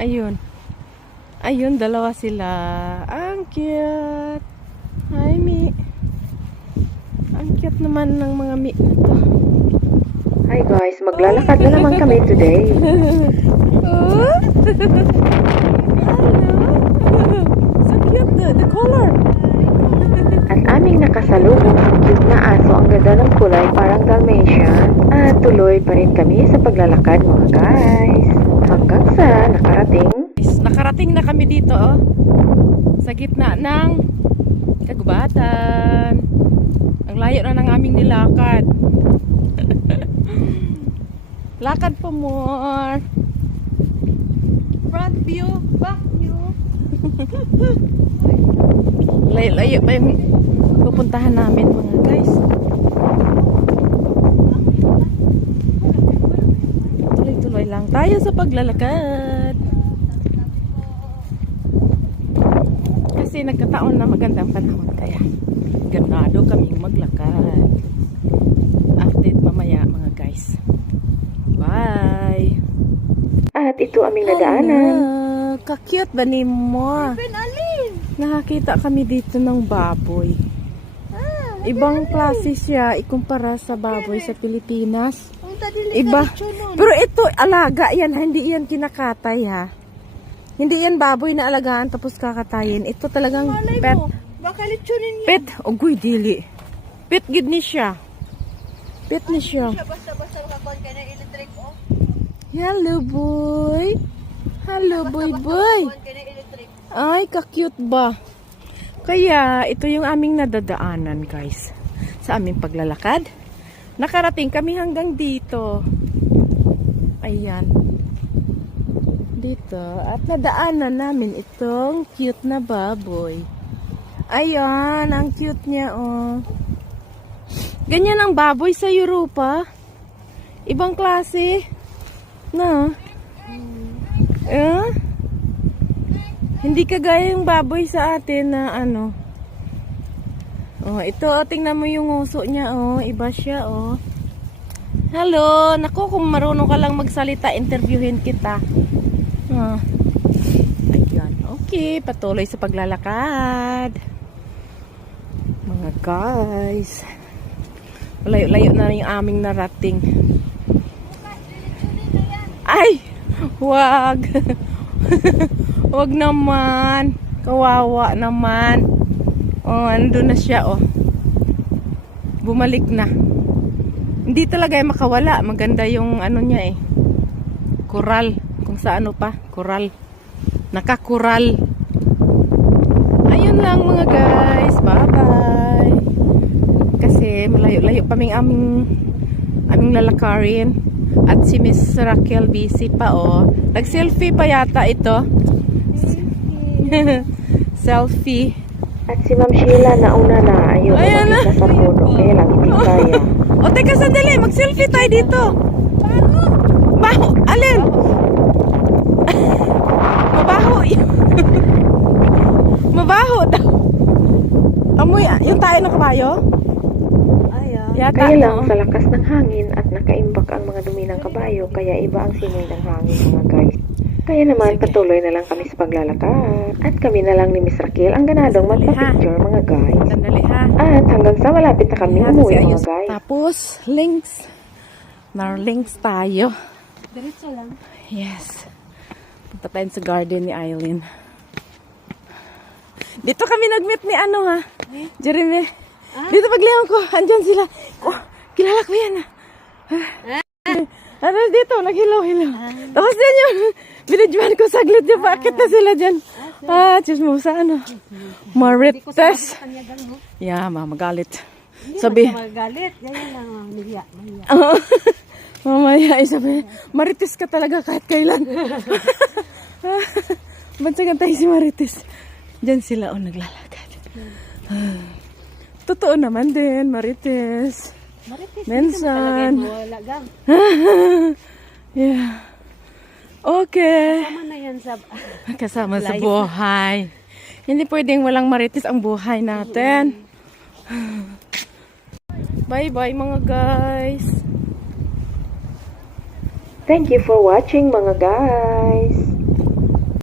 Ayun. Ayun, dalawa sila. Ang cute. Hi, Mi. Ang cute naman ng mga Mi na to. Hi guys, maglalakad na naman kami today. Oh. So cute the, the color. At aming nakasalubong ang cute na aso ang ganda ng kulay parang Dalmatian. At tuloy pa rin kami sa paglalakad mga guys. Hanggang sa nakarating Nakarating na kami dito, oh. Sa gitna ng kagubatan. Ang layo na ng aming nilakad. Lakad po more. Front view, back view. Layo-layo pa yung pupuntahan namin mga guys. Tuloy-tuloy lang tayo sa paglalakad. Kasi nagkataon na magandang panahon kaya ganado kaming maglakad. Update mamaya mga guys. Bye! at ito aming nadaanan. Hello! Ka-cute ba ni mo? Nakakita kami dito ng baboy. Ibang klase siya ikumpara sa baboy sa Pilipinas. Iba. Pero ito, alaga yan. Hindi yan kinakatay ha. Hindi yan baboy na alagaan tapos kakatayin. Ito talagang pet. Baka litsunin Pet. Ugoy, dili. Pet gid ni siya. Pet ni siya. basta-basta makakuha ka ng electric oh. Hello, boy. Hello, boy, boy. Ay, ka-cute ba? Kaya, ito yung aming nadadaanan, guys. Sa aming paglalakad. Nakarating kami hanggang dito. Ayan. Dito. At nadaanan namin itong cute na baboy. Ayan, ang cute niya, oh. Ganyan ang baboy sa Europa. Ibang klase. Na. Eh? Hindi kagaya yung baboy sa atin na ano. Oh, ito, oh, tingnan mo yung uso niya, oh. Iba siya, oh. Hello! Naku, kung marunong ka lang magsalita, interviewin kita. Ah. Ayan. Okay, patuloy sa paglalakad. Mga guys. Layo-layo na yung aming narating. Ay! Wag! Wag naman. Kawawa naman. Oh, ando na siya, oh. Bumalik na. Hindi talaga ay makawala. Maganda yung ano niya eh. Kural. Kung sa ano pa. Kural. Nakakural. Ayun lang mga guys. Bye-bye. Kasi malayo-layo pa aming aming aming lalakarin. At si Miss Raquel busy pa oh. Nag-selfie pa yata ito. Selfie. At si Ma'am Sheila nauna na Ayan na. sa puno kaya lang hindi kaya. O teka sandali, mag-selfie tayo dito. Baho. Alin? Mabaho. Mabaho daw. Amoy, yung tayo ng kabayo? Ay. Yata. Kaya lang no? sa lakas ng hangin at nakaimbak ang mga dumi ng kabayo kaya iba ang simoy ng hangin mga guys. Kaya naman Sige. patuloy na lang kami sa paglalakad. At kami na lang ni Miss Raquel ang ganadong Sandali, ha? magpa-picture mga guys. Sandali ha. At hanggang sa malapit na kami Yan, umuwi mga guys. Tapos, links. Nar links tayo. Diretso lang. Yes. Punta tayo sa garden ni Eileen. Dito kami nag-meet ni ano ha? Jeremy. Dito pagleon ko. Andyan sila. Oh, kilala ko yan ah. Ano dito? Naghilaw-hilaw. Tapos din yun. Binidyohan ko saglit yung bakit na sila dyan. Ah, Diyos mo sa ano. Marites. Mo. Yeah, mamagalit. Hindi Sabi. siya magalit. Ganyan lang ang niya. Niya. Oo. Mamaya ay sabi, marites ka talaga kahit kailan. Bansagan tayo si Marites. Diyan sila o naglalakad. Totoo naman din, Marites. Marites. Mensan. Wala gang. Yeah. Okay. Tama na yan sa... Kasama sa buhay. Hindi pwedeng walang marites ang buhay natin. Bye-bye mga guys. Thank you for watching mga guys.